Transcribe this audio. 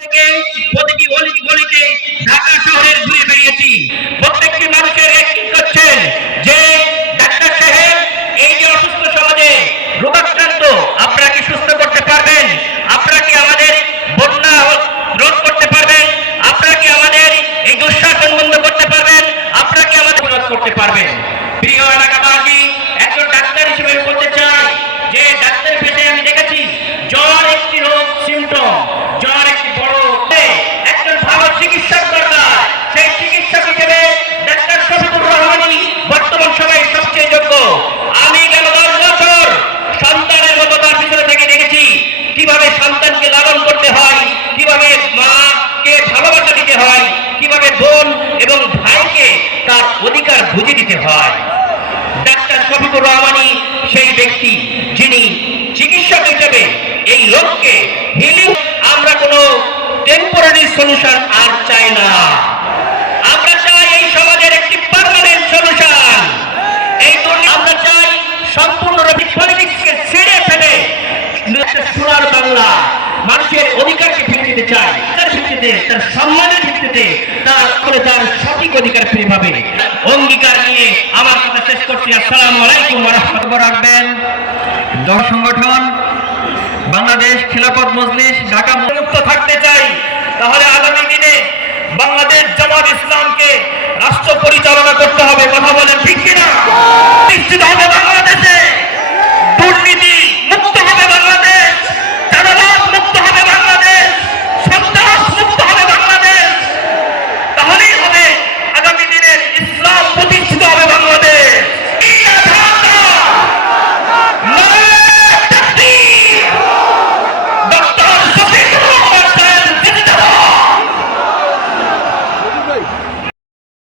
থেকে প্রতিটি গলিতে ঢাকা শহরের ঘুরে বেরিয়েছি। প্রত্যেকটি মানুষের একই করছেন যে ডাক্তার সাহেব, এই যে অসুস্থ সমাজে রোগাক্রান্ত, আপনারা কি সুস্থ করতে পারবেন? আপনারা কি আমাদের বন্যা রোধ করতে পারবেন? আপনারা কি আমাদের এই দুঃশাসন বন্ধ করতে পারবেন? আপনারা কি আমাদের রোধ করতে পারবেন? প্রিয় এলাকাবাসী, একজন ডাক্তার হিসেবে বলতে চাই যে ডাক্তার পেশায় আমি দেখেছি জ্বর একটি রোগ, সিমটম। জ্বর একটি বড়, একজন ভালো চিকিৎসক দরকার। সেই চিকিৎসক হিসেবে ডাক্তার শফিকুর রহমানই বর্তমান সময়ে সবচেয়ে যোগ্য। আমি গেল 10 বছর সন্তানের মতো তার পিছনে থেকে দেখেছি কিভাবে সন্তানকে লালন করতে হয়, কিভাবে মাকে ভালোবাসা দিতে হয়, কিভাবে বোন এবং ভাইকে তার অধিকার বুঝিয়ে দিতে হয়। ডাক্তার শফিকুর রহমানই সেই ব্যক্তি যিনি চিকিৎসক হিসেবে এই লোককে হিলিং। আমরা কোনো টেম্পোরারি সলিউশন আর চাই না, আমরা চাই এই সমাজের একটি পার্মানেন্ট সলিউশন। এই আমরা চাই সম্পূর্ণরূপে পলিটিক্সকে ছেড়ে ফেলে সোনার বাংলা মানুষের অধিকারকে ফিরে দিতে চাই, তার ভিত্তিতে, তার সম্মানের ভিত্তিতে, তার সঠিক অধিকার ফিরে পাবে। অঙ্গীকার নিয়ে আমার কথা শেষ করছি। আসসালামু আলাইকুম ওয়া রাহমাতুল্লাহি। রাখবেন দল সংগঠন বাংলাদেশ খিলাফত মজলিস ঢাকা মুক্ত থাকতে চাই, তাহলে আগামী দিনে বাংলাদেশ জামাত ইসলামকে রাষ্ট্র পরিচালনা করতে হবে। কথা বলেন ঠিক কিনা? নিশ্চিত হবে বাংলাদেশে